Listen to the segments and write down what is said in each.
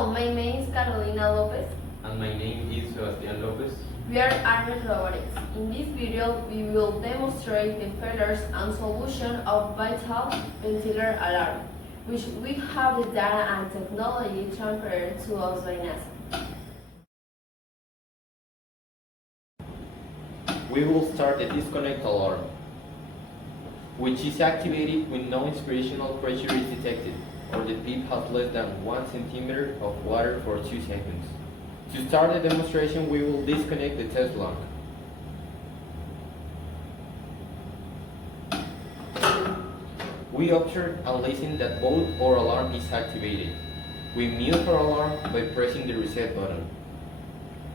Hello, my name is Carolina Lopez. And my name is Sebastián Lopez. We are ARCMEX Robotics. In this video, we will demonstrate the failures and solution of vital ventilator alarm, which we have the data and technology transferred to us by NASA. We will start the disconnect alarm, which is activated when no inspirational pressure is detected, or the PIP has less than 1 centimeter of water for 2 seconds. To start the demonstration, we will disconnect the test lock. We observe and listen that both our alarm is activated. We mute our alarm by pressing the reset button.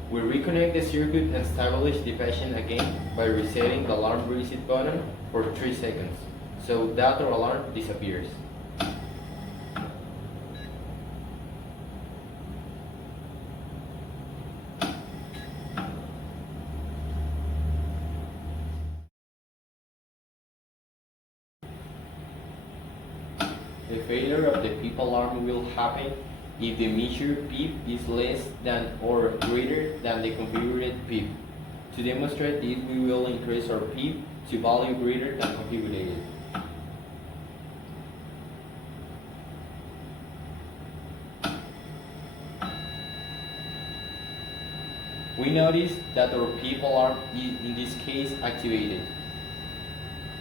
We reconnect the circuit and establish the patient again by resetting the alarm reset button for 3 seconds, so that our alarm disappears. The failure of the PIP alarm will happen if the measured PIP is less than or greater than the configured PIP. To demonstrate this, we will increase our PIP to value greater than configured. We notice that our PIP alarm is in this case activated.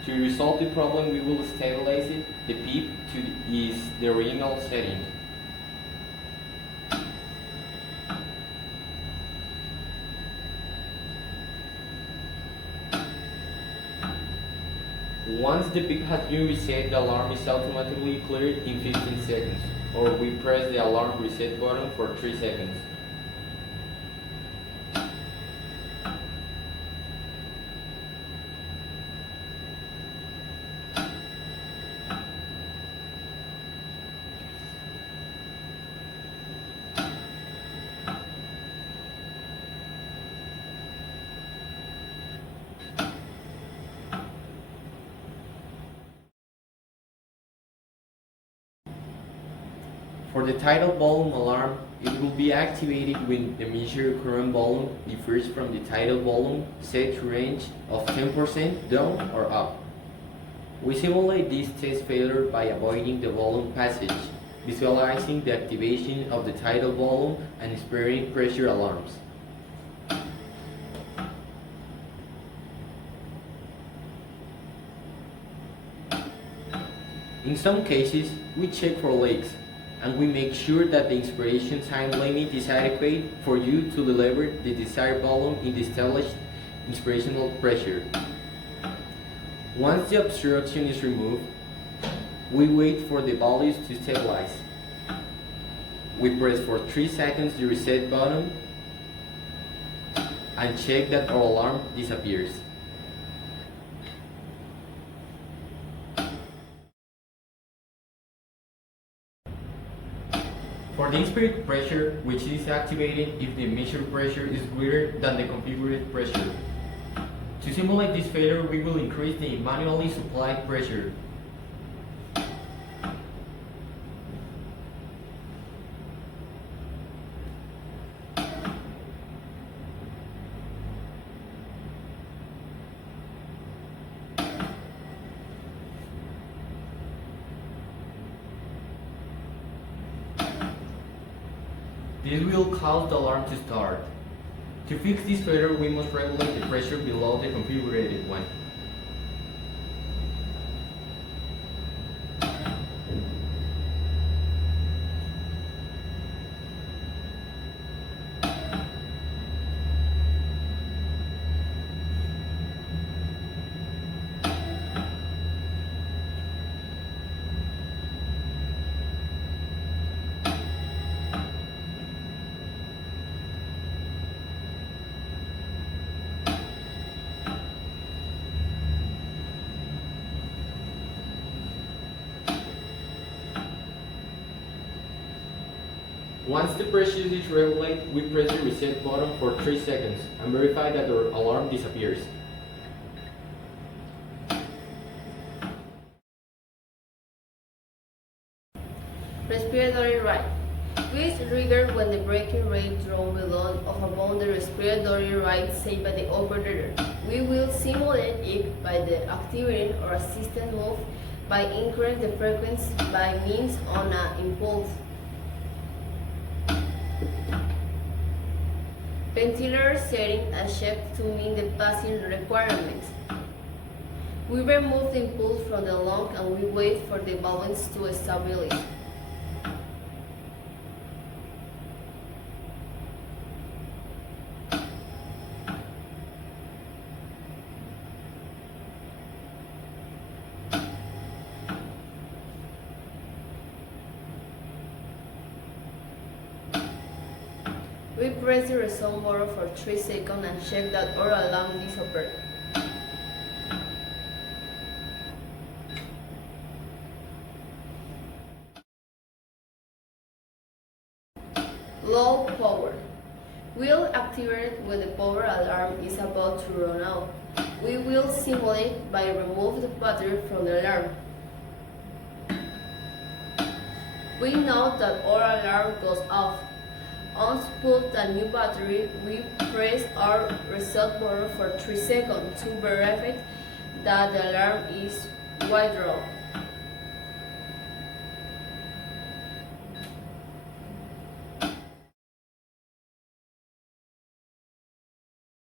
To resolve the problem, we will stabilize it, the PIP to the original setting. Once the PIP has been reset, the alarm is automatically cleared in 15 seconds, or we press the alarm reset button for 3 seconds. For the tidal volume alarm, it will be activated when the measured current volume differs from the tidal volume set to range of 10% down or up. We simulate this test failure by avoiding the volume passage, visualizing the activation of the tidal volume and sparing pressure alarms. In some cases, we check for leaks, and we make sure that the inspiration time limit is adequate for you to deliver the desired volume in the established inspirational pressure. Once the obstruction is removed, we wait for the values to stabilize. We press for 3 seconds the reset button and check that our alarm disappears. For the inspired pressure, which is activated if the measured pressure is greater than the configured pressure. To simulate this failure, we will increase the manually supplied pressure. This will cause the alarm to start. To fix this failure, we must regulate the pressure below the configured one. Once the pressure is regulated, we press the reset button for 3 seconds and verify that our alarm disappears. Respiratory rate. We trigger when the breaking rate drops below of above the respiratory rate set by the operator. We will simulate it by the activating or assisted move by increasing the frequency by means on an impulse. Ventilator setting as checked to meet the passing requirements. We remove the impulse from the lung and we wait for the balance to stabilize. We press the resume button for 3 seconds and check that our alarm disappeared. Low power. We'll activate when the power alarm is about to run out. We will simulate by remove the battery from the alarm. We know that our alarm goes off. Once put a new battery, we press our reset button for 3 seconds to verify that the alarm is withdrawn.